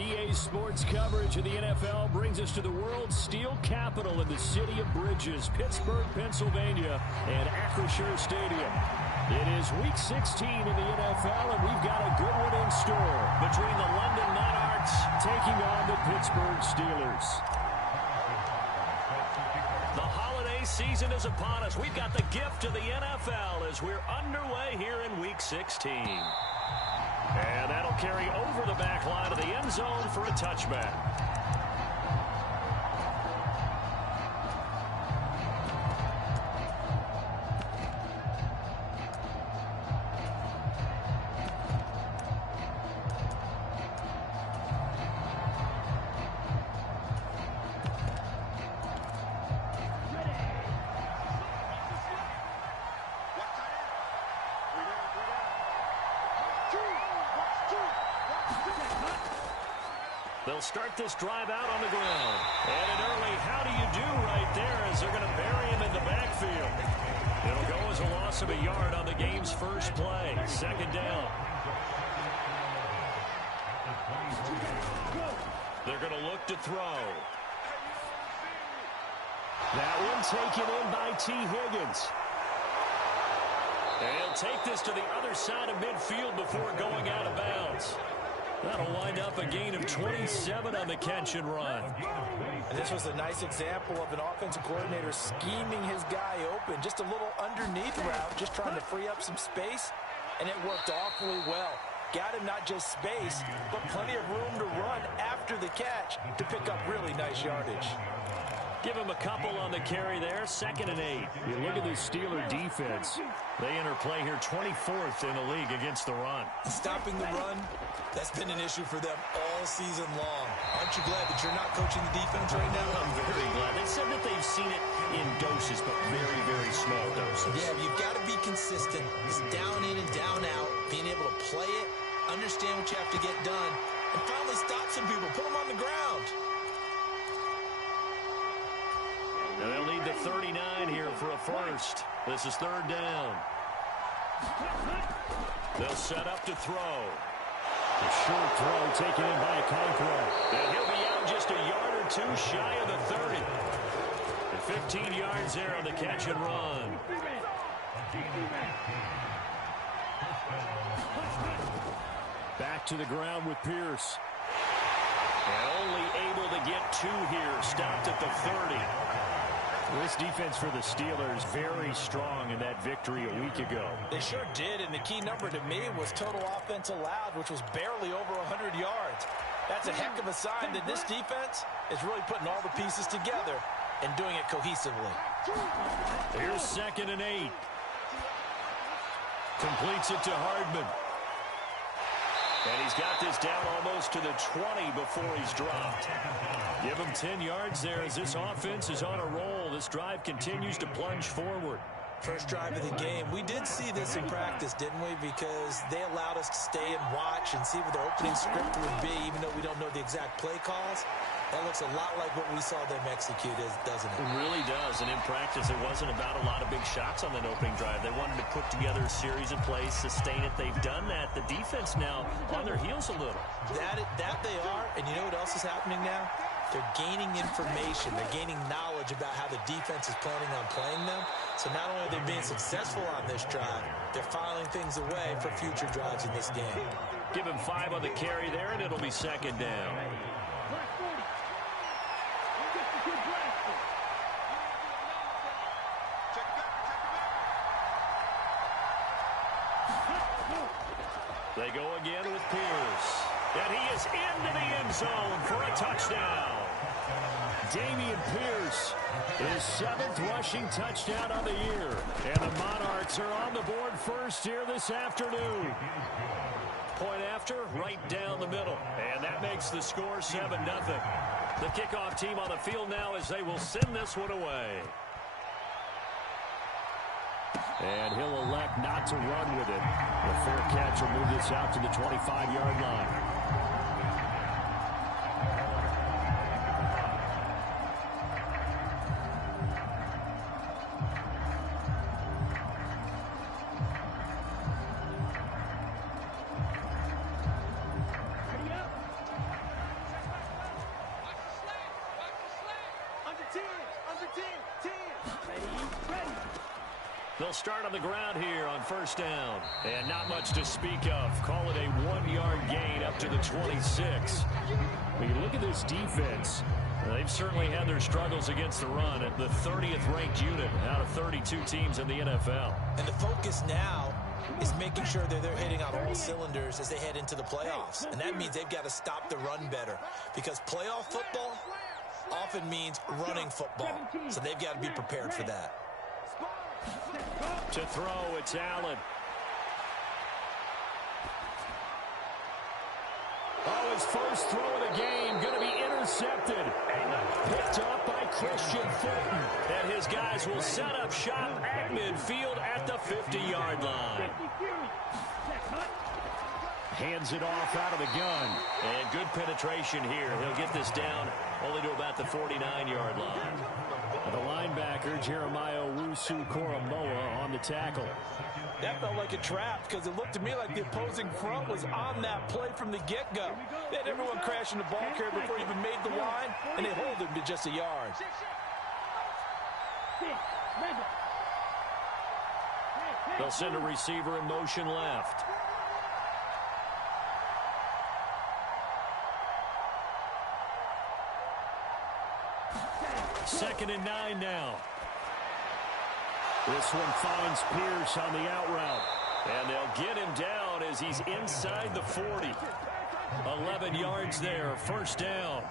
EA Sports coverage of the NFL brings us to the world's steel capital in the city of Bridges, Pittsburgh, Pennsylvania, and Acrisure Stadium. It is Week 16 in the NFL, and we've got a good one in store between the London Monarchs taking on the Pittsburgh Steelers. The holiday season is upon us. We've got the gift of the NFL as we're underway here in Week 16. And that'll carry over the back line of the end zone for a touchback. They'll start this drive out on the ground. And an early how do you do right there as they're going to bury him in the backfield. It'll go as a loss of a yard on the game's first play. Second down. They're going to look to throw. That one taken in by T. Higgins. And he'll take this to the other side of midfield before going out of bounds. That'll wind up a gain of 27 on the catch and run. And this was a nice example of an offensive coordinator scheming his guy open. Just a little underneath route, just trying to free up some space, and it worked awfully well. Got him not just space, but plenty of room to run after the catch to pick up really nice yardage. Give him a couple on the carry there. 2nd and 8. You look at the Steeler defense. They enter play here 24th in the league against the run. Stopping the run, that's been an issue for them all season long. Aren't you glad that you're not coaching the defense right now? I'm very glad. They said that they've seen it in doses, but very, very small doses. Yeah, you've got to be consistent. It's down in and down out, being able to play it, understand what you have to get done, and finally stop some people, put them on the ground. Now they'll need the 39 here for a first. This is 3rd down. They'll set up to throw. A short throw taken in by Okonkwo. And he'll be out just a yard or two shy of the 30. And 15 yards there on the catch and run. Back to the ground with Pierce. And only able to get 2 here. Stopped at the 30. This defense for the Steelers very strong in that victory a week ago. They sure did, and the key number to me was total offense allowed, which was barely over 100 yards. That's a heck of a sign that this defense is really putting all the pieces together and doing it cohesively. Here's 2nd and 8. Completes it to Hardman. And he's got this down almost to the 20 before he's dropped. Give him 10 yards there as this offense is on a roll. This drive continues to plunge forward. First drive of the game. We did see this in practice, didn't we? Because they allowed us to stay and watch and see what the opening script would be, even though we don't know the exact play calls. That looks a lot like what we saw them execute, doesn't it? It really does. And in practice, it wasn't about a lot of big shots on that opening drive. They wanted to put together a series of plays, sustain it. They've done that. The defense now on their heels a little. That they are. And you know what else is happening now? They're gaining information. They're gaining knowledge about how the defense is planning on playing them. So not only are they being successful on this drive, they're filing things away for future drives in this game. Give him 5 on the carry there, and it'll be 2nd down. They go again with Pierce. And he is into the end zone for a touchdown. Dameon Pierce, his 7th rushing touchdown on the year. And the Monarchs are on the board first here this afternoon. Point after, right down the middle. And that makes the score 7-0. The kickoff team on the field now as they will send this one away. And he'll elect not to run with it. The fair catch will move this out to the 25-yard line. They'll start on the ground here on first down. And not much to speak of. Call it a 1-yard gain up to the 26. When you look at this defense, they've certainly had their struggles against the run at the 30th ranked unit out of 32 teams in the NFL. And the focus now is making sure that they're hitting on all cylinders as they head into the playoffs. And that means they've got to stop the run better, because playoff football often means running football. So they've got to be prepared for that. To throw, it's Allen. Oh, his first throw of the game going to be intercepted. Picked up by Christian Fulton. And his guys will set up shop at midfield at the 50-yard line. Hands it off out of the gun. And good penetration here. He'll get this down only to about the 49-yard line. The linebacker, Jeremiah Owusu-Koramoah, on the tackle. That felt like a trap, because it looked to me like the opposing front was on that play from the get-go. They had everyone crashing the ball carrier before he even made the line, and they hold him to just a yard. They'll send a receiver in motion left. Second and 9 now. This one finds Pierce on the out route. And they'll get him down as he's inside the 40. 11 yards there, first down.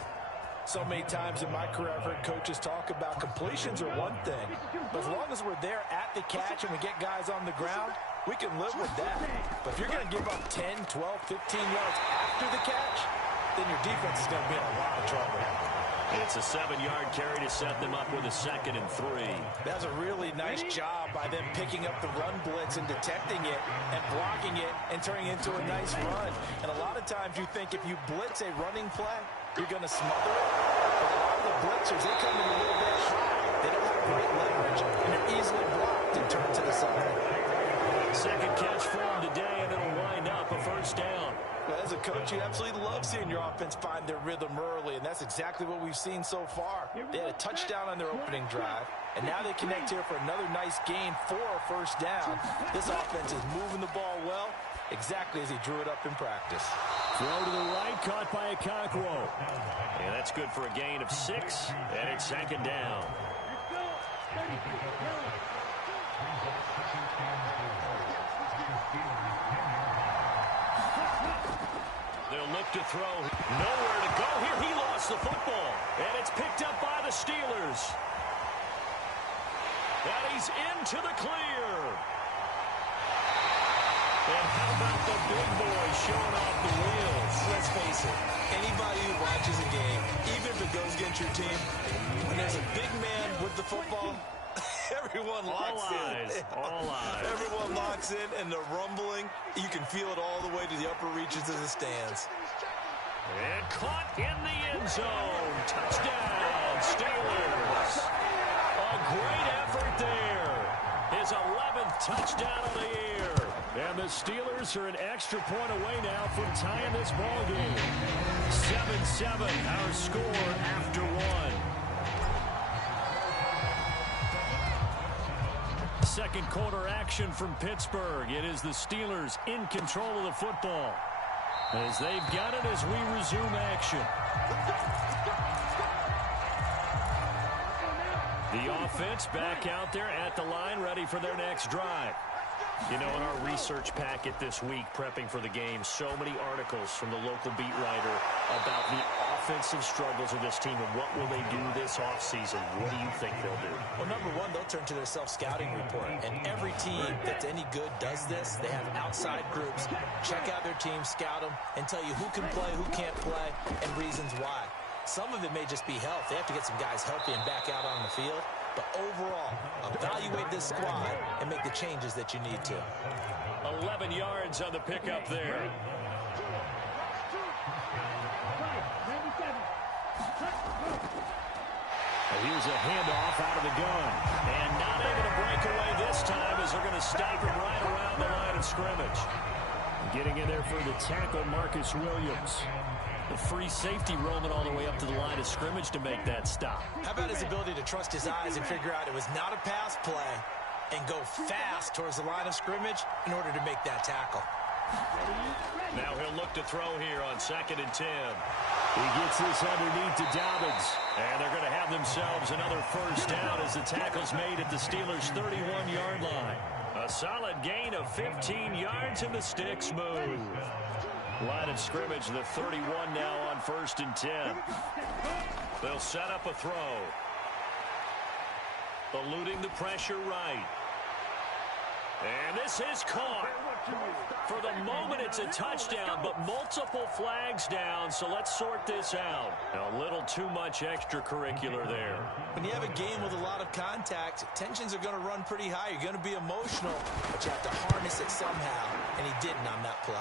So many times in my career, I've heard coaches talk about completions are one thing. But as long as we're there at the catch and we get guys on the ground, we can live with that. But if you're going to give up 10, 12, 15 yards after the catch, then your defense is going to be in a lot of trouble. It's a 7-yard carry to set them up with a 2nd and 3. That's a really nice job by them picking up the run blitz and detecting it and blocking it and turning it into a nice run. And a lot of times you think if you blitz a running play, you're going to smother it. But a lot of the blitzers, they come in a little bit high. They don't have great leverage, and they're easily blocked and turned to the side. Second catch for him today, and it'll wind up a first down. Well, as a coach, you absolutely love seeing your offense find their rhythm early, and that's exactly what we've seen so far. They had a touchdown on their opening drive, and now they connect here for another nice gain for a first down. This offense is moving the ball well, exactly as he drew it up in practice. Throw to the right, caught by Okonkwo. And that's good for a gain of 6, and it's 2nd down. They'll look to throw. Nowhere to go here. He lost the football. And it's picked up by the Steelers. And he's into the clear. And how about the big boy showing off the wheels? Let's face it, anybody who watches a game, even if it goes against your team, when there's a big man with the football, everyone locks in. All eyes. Everyone locks in, and the rumbling, you can feel it all the way to the upper reaches of the stands. And caught in the end zone. Touchdown, Steelers. A great effort there. His 11th touchdown of the year. And the Steelers are an extra point away now from tying this ball game. 7-7, our score after 1. Second quarter action from Pittsburgh. It is the Steelers in control of the football as they've got it as we resume action. The offense back out there at the line, ready for their next drive. You know, in our research packet this week, prepping for the game, so many articles from the local beat writer about the offensive struggles of this team and what will they do this offseason. What do you think they'll do? Well, number one, they'll turn to their self-scouting report. And every team that's any good does this. They have outside groups. Check out their team, scout them, and tell you who can play, who can't play, and reasons why. Some of it may just be health. They have to get some guys healthy and back out on the field. But overall, evaluate this squad and make the changes that you need to. 11 yards on the pickup there. Here's a handoff out of the gun. And not able to break away this time as they're going to stop him right around the line of scrimmage. Getting in there for the tackle, Marcus Williams. The free safety roaming all the way up to the line of scrimmage to make that stop. How about his ability to trust his eyes and figure out it was not a pass play and go fast towards the line of scrimmage in order to make that tackle. Now he'll look to throw here on 2nd and 10. He gets this underneath to Dobbins. And they're going to have themselves another first down as the tackle's made at the Steelers' 31-yard line. A solid gain of 15 yards and the sticks move. Line of scrimmage, the 31 now on 1st and 10. They'll set up a throw. Eluding the pressure right. And this is caught. For the moment, it's a touchdown, but multiple flags down, so let's sort this out. A little too much extracurricular there. When you have a game with a lot of contact, tensions are going to run pretty high. You're going to be emotional, but you have to harness it somehow, and he didn't on that play.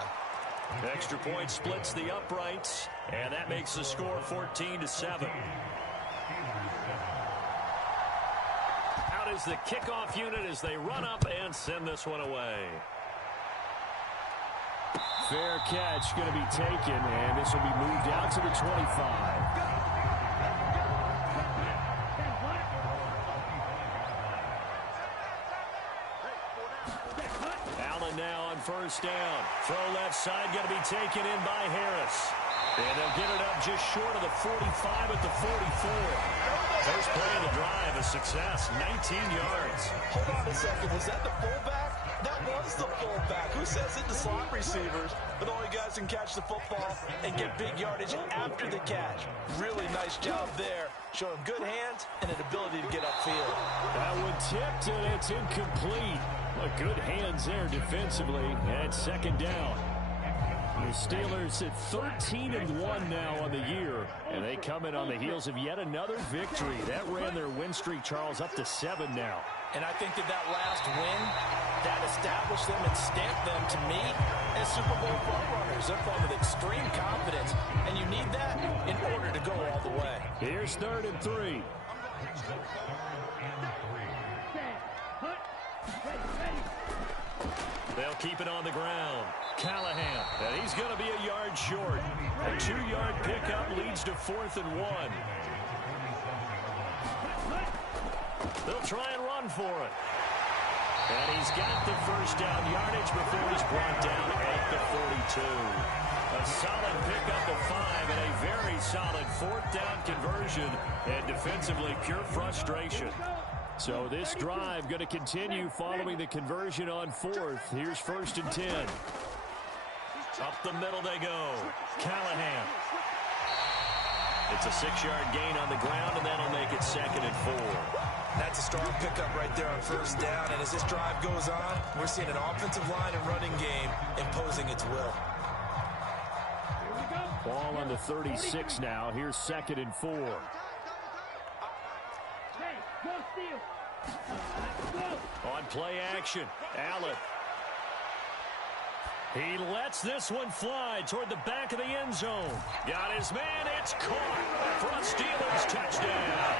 Extra point splits the uprights, and that makes the score 14-7. Out is the kickoff unit as they run up and send this one away. Fair catch going to be taken, and this will be moved out to the 25. Now on first down. Throw left side going to be taken in by Harris. And they'll get it up just short of the 45 at the 44. First play of the drive, a success, 19 yards. Hold on a second. Was that the fullback? That was the fullback. Who says it to slot receivers? But all you guys can catch the football and get big yardage after the catch. Really nice job there. Showing good hands and an ability to get upfield. That one tipped, and it's incomplete. Good hands there defensively, and 2nd down. The Steelers at 13-1 now on the year, and they come in on the heels of yet another victory. That ran their win streak, Charles, up to 7 now. And I think that last win, that established them and stamped them, to me, as Super Bowl frontrunners. They're playing with extreme confidence, and you need that in order to go all the way. Here's 3rd and 3. They'll keep it on the ground. Callahan, and he's going to be a yard short. A 2-yard pickup leads to 4th and 1. They'll try and run for it. And he's got the first down yardage before he's brought down at the 42. A solid pickup of 5 and a very solid 4th down conversion. And defensively, pure frustration. So this drive going to continue following the conversion on 4th. Here's 1st and 10. Up the middle they go. Callahan. It's a 6-yard gain on the ground, and that'll make it 2nd and 4. That's a strong pickup right there on 1st down. And as this drive goes on, we're seeing an offensive line and running game imposing its will. Ball on the 36 now. Here's 2nd and 4. On play action, Allen. He lets this one fly toward the back of the end zone. Got his man, it's caught for a Steelers touchdown.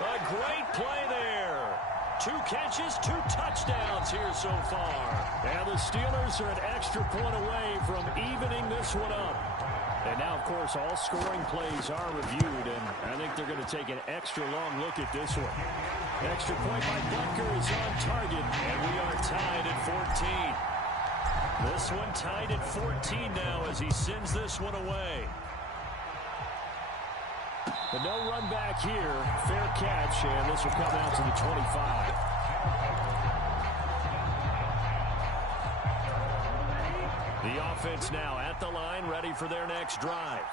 A great play there. 2 catches, 2 touchdowns here so far. And the Steelers are an extra point away from evening this one up. And now, of course, all scoring plays are reviewed, and I think they're going to take an extra long look at this one. Extra point by Butker is on target, and we are tied at 14. This one tied at 14 now as he sends this one away. But no run back here. Fair catch, and this will come out to the 25. The offense now at the line, ready for their next drive.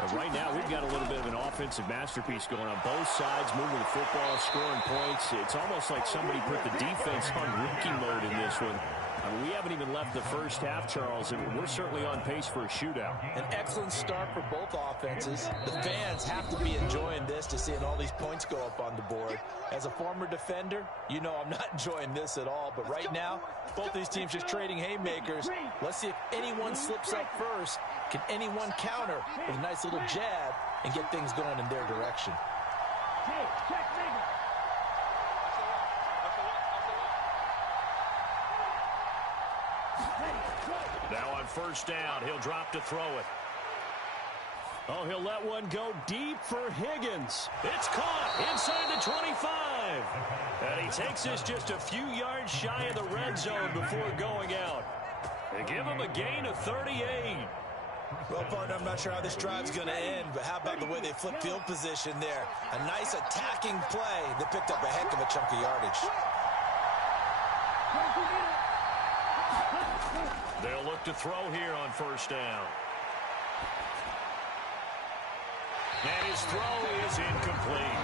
And right now, we've got a little bit of an offensive masterpiece going on both sides, moving the football, scoring points. It's almost like somebody put the defense on rookie mode in this one. I mean, we haven't even left the first half, Charles, and we're certainly on pace for a shootout. An excellent start for both offenses. The fans have to be enjoying this to seeing all these points go up on the board. As a former defender, you know I'm not enjoying this at all. But right now, both these teams just trading haymakers. Let's see if anyone slips up first. Can anyone counter with a nice little jab and get things going in their direction? Now on first down, he'll drop to throw it. Oh, he'll let one go deep for Higgins. It's caught inside the 25. And he takes this just a few yards shy of the red zone before going out. They give him a gain of 38. Well, partner, I'm not sure how this drive's going to end, but how about the way they flip field position there? A nice attacking play that picked up a heck of a chunk of yardage. They'll look to throw here on first down. And his throw is incomplete.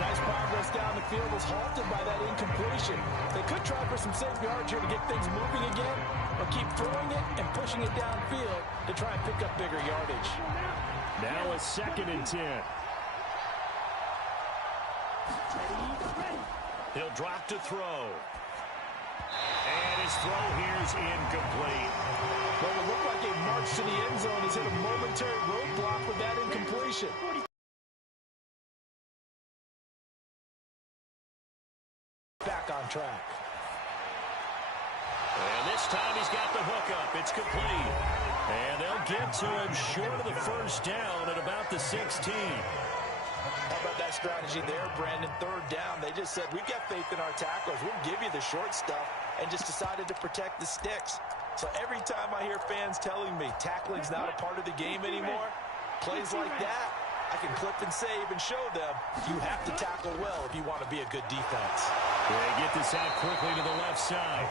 Nice progress down the field was halted by that incompletion. They could try for some safe yards here to get things moving again, or keep throwing it and pushing it downfield to try and pick up bigger yardage. Now a 2nd and 10. He'll drop to throw. And his throw here is incomplete. Well, it looked like a march to the end zone has hit a momentary roadblock with that incompletion. Back on track. And this time he's got the hook up. It's complete. And they'll get to him short of the first down at about the 16. How about that strategy there, Brandon? 3rd down. They just said, we've got faith in our tacklers. We'll give you the short stuff, and just decided to protect the sticks. So every time I hear fans telling me tackling's not a part of the game anymore, plays like that, I can clip and save and show them you have to tackle well if you want to be a good defense. They get this out quickly to the left side.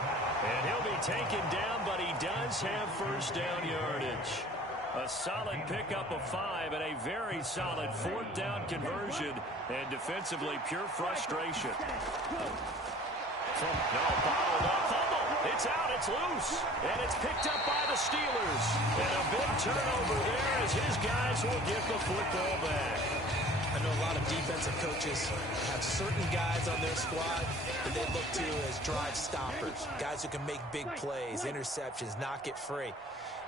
And he'll be taken down, but he does have first down yardage. A solid pickup of 5 and a very solid 4th down conversion. And defensively, pure frustration. Bottled up. Fumble. It's out. It's loose. And it's picked up by the Steelers. And a big turnover there as his guys will get the football back. I know a lot of defensive coaches have certain guys on their squad that they look to as drive stoppers, guys who can make big plays, interceptions, knock it free.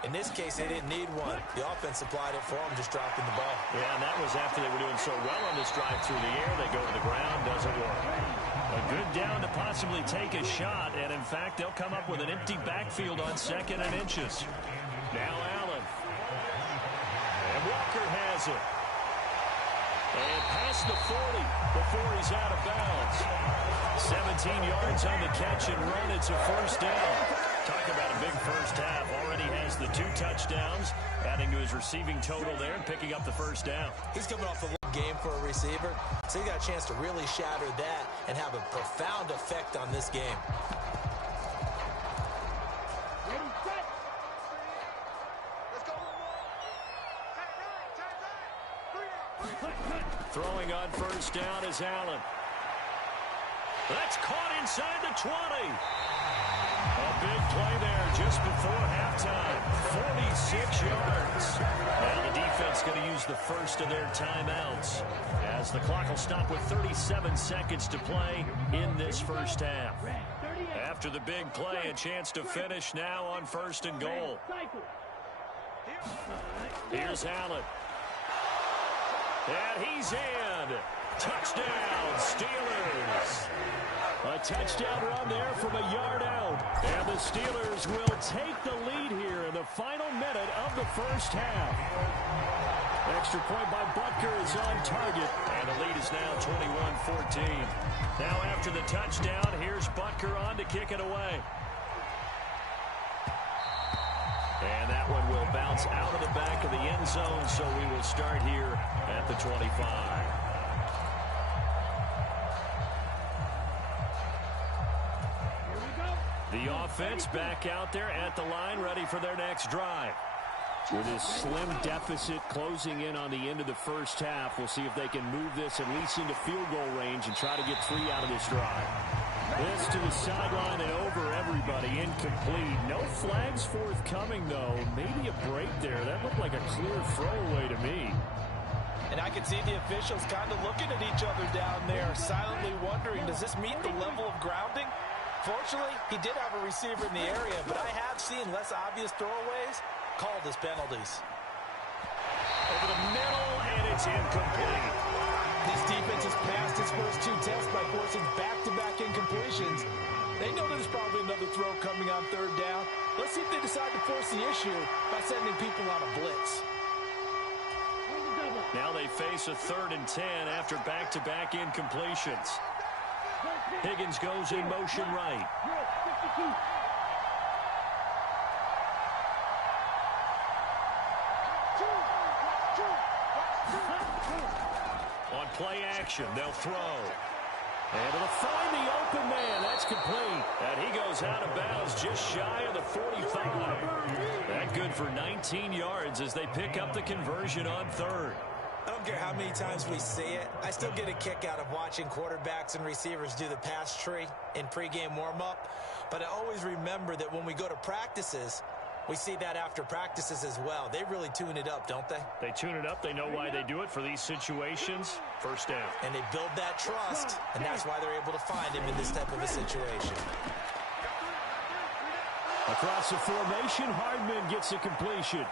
In this case, they didn't need one. The offense supplied it for them, just dropping the ball. Yeah, and that was after they were doing so well on this drive through the air. They go to the ground, doesn't work. A good down to possibly take a shot, and in fact, they'll come up with an empty backfield on 2nd and inches. Now Allen. And Walker has it. And past the 40 before he's out of bounds. 17 yards on the catch and run. It's a first down. Talk about a big first half. Already has the 2 touchdowns, adding to his receiving total there and picking up the first down. He's coming off the game for a receiver, so he got a chance to really shatter that and have a profound effect on this game. Throwing on first down is Allen. That's caught inside the 20. A big play there just before halftime. 46 yards. Now the defense going to use the first of their timeouts as the clock will stop with 37 seconds to play in this first half. After the big play, a chance to finish now on 1st and goal. Here's Allen. And he's in. Touchdown, Steelers. A touchdown run there from a yard out. And the Steelers will take the lead here in the final minute of the first half. Extra point by Butker is on target. And the lead is now 21-14. Now after the touchdown, here's Butker on to kick it away. And that one will bounce out of the back of the end zone, so we will start here at the 25. The offense back out there at the line, ready for their next drive. With his slim deficit closing in on the end of the first half, we'll see if they can move this at least into field goal range and try to get 3 out of this drive. This to the sideline and over everybody, incomplete. No flags forthcoming, though. Maybe a break there. That looked like a clear throwaway to me. And I can see the officials kind of looking at each other down there, silently wondering, does this meet the level of grounding? Fortunately, he did have a receiver in the area, but I have seen less obvious throwaways called as penalties. Over the middle, and it's incomplete. This defense has passed its first 2 tests by forcing back-to-back incompletions. They know there's probably another throw coming on 3rd down. Let's see if they decide to force the issue by sending people on a blitz. Now they face a 3rd and 10 after back-to-back incompletions. Higgins goes in motion right. On play action, they'll throw. And it'll find the open man. That's complete. And he goes out of bounds just shy of the 45. That good for 19 yards as they pick up the conversion on 3rd. I don't care how many times we see it. I still get a kick out of watching quarterbacks and receivers do the pass tree in pregame warm-up. But I always remember that when we go to practices, we see that after practices as well. They really tune it up, don't they? They tune it up. They know why they do it for these situations. First down. And they build that trust, and that's why they're able to find him in this type of a situation. Across the formation, Hardman gets a completion.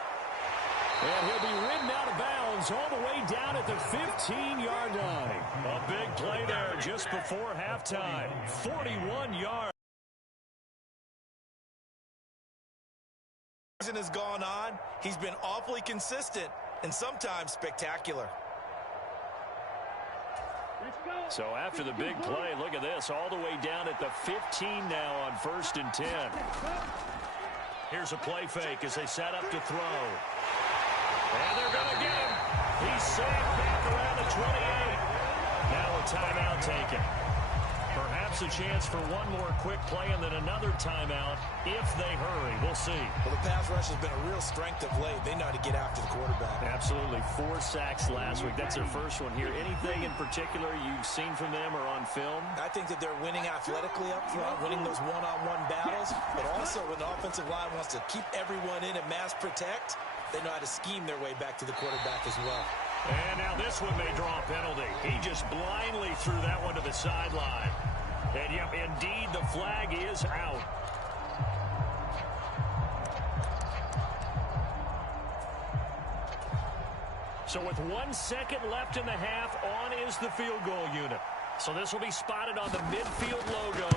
And he'll be ridden out of bounds all the way down at the 15-yard line. A big play there just before halftime. 41 yards. Has gone on. He's been awfully consistent and sometimes spectacular. So after the big play, look at this, all the way down at the 15 now on 1st and 10. Here's a play fake as they set up to throw. And they're going to get him. He's safe back around the 28. Now a timeout taken. Perhaps a chance for one more quick play and then another timeout if they hurry. We'll see. Well, the pass rush has been a real strength of late. They know how to get after the quarterback. Absolutely. 4 sacks last week. That's their first one here. Anything in particular you've seen from them or on film? I think that they're winning athletically up front, winning those one-on-one battles, but also when the offensive line wants to keep everyone in and mass protect, they know how to scheme their way back to the quarterback as well. And now this one may draw a penalty. He just blindly threw that one to the sideline. And, yep, indeed, the flag is out. So with 1 second left in the half, on is the field goal unit. So this will be spotted on the midfield logo.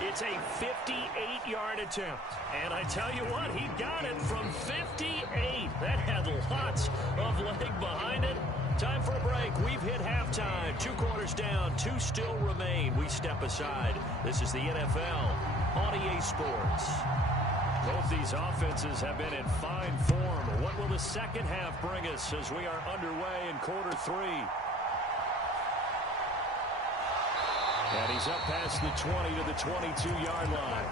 It's a 58-yard attempt. And I tell you what, he got it from 58. That had lots of leg behind it. Time for a break. We've hit halftime. 2 quarters down. 2 still remain. We step aside. This is the NFL on EA Sports. Both these offenses have been in fine form. What will the second half bring us as we are underway in quarter 3? And he's up past the 20 to the 22-yard line.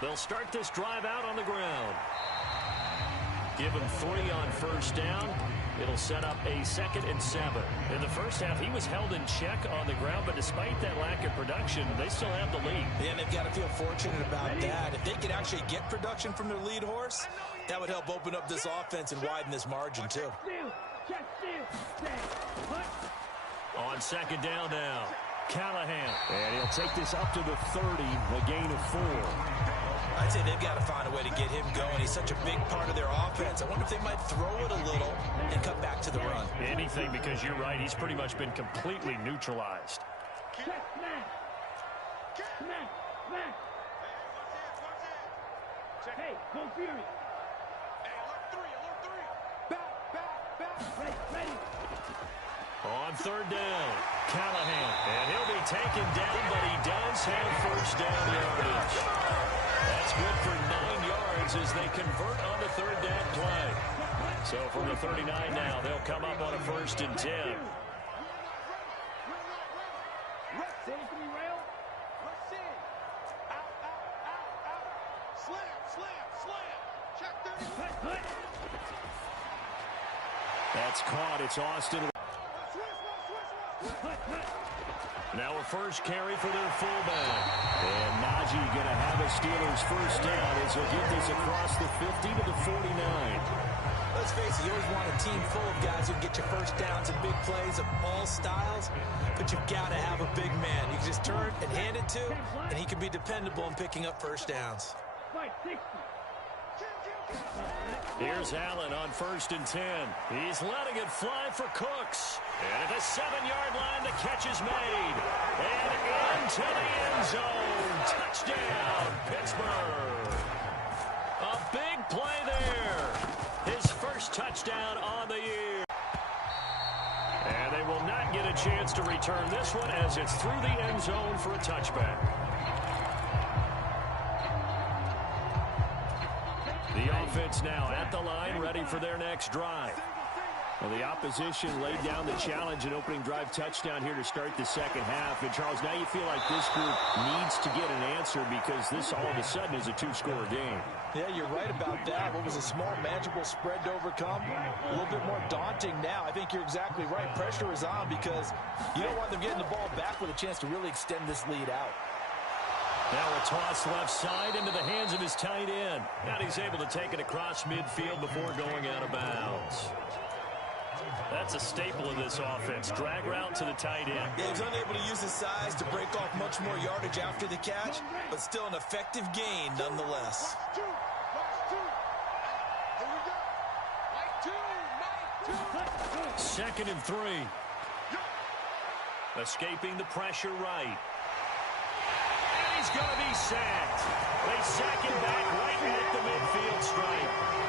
They'll start this drive out on the ground. Give him 3 on first down. It'll set up a 2nd and 7. In the first half, he was held in check on the ground, but despite that lack of production, they still have the lead. Yeah, and they've got to feel fortunate about that. If they could actually get production from their lead horse, that would help open up this offense and widen this margin, too. On 2nd down now, Callahan. And he'll take this up to the 30, a gain of 4. I'd say they've got to find a way to get him going. He's such a big part of their offense. I wonder if they might throw it a little and cut back to the run. Anything, because you're right. He's pretty much been completely neutralized. Hey, go Fury. Ready. On 3rd down, Callahan. And he'll be taken down, but he does have first down yardage. That's good for 9 yards as they convert on the 3rd down play. So from the 39 now, they'll come up on a 1st and 10. That's caught. It's Austin. Now a first carry for their fullback. And Najee going to have a Steelers first down as he'll get this across the 50 to the 49. Let's face it, you always want a team full of guys who can get you first downs and big plays of all styles, but you've got to have a big man. You can just turn and hand it to, and he can be dependable in picking up first downs. Here's Allen on 1st and 10. He's letting it fly for Cooks. And at the 7-yard line, the catch is made. And into the end zone. Touchdown, Pittsburgh. A big play there. His first touchdown on the year. And they will not get a chance to return this one as it's through the end zone for a touchback. The offense now at the line, ready for their next drive. Well, the opposition laid down the challenge and opening drive touchdown here to start the second half. And, Charles, now you feel like this group needs to get an answer because this all of a sudden is a 2-score game. Yeah, you're right about that. What was a small, manageable spread to overcome? A little bit more daunting now. I think you're exactly right. Pressure is on because you don't want them getting the ball back with a chance to really extend this lead out. Now a toss left side into the hands of his tight end. And he's able to take it across midfield before going out of bounds. That's a staple of this offense. Drag route to the tight end. Yeah, he's unable to use his size to break off much more yardage after the catch, but still an effective gain nonetheless. 2nd and 3. Escaping the pressure right. And he's going to be sacked. They sack him back right at the midfield stripe.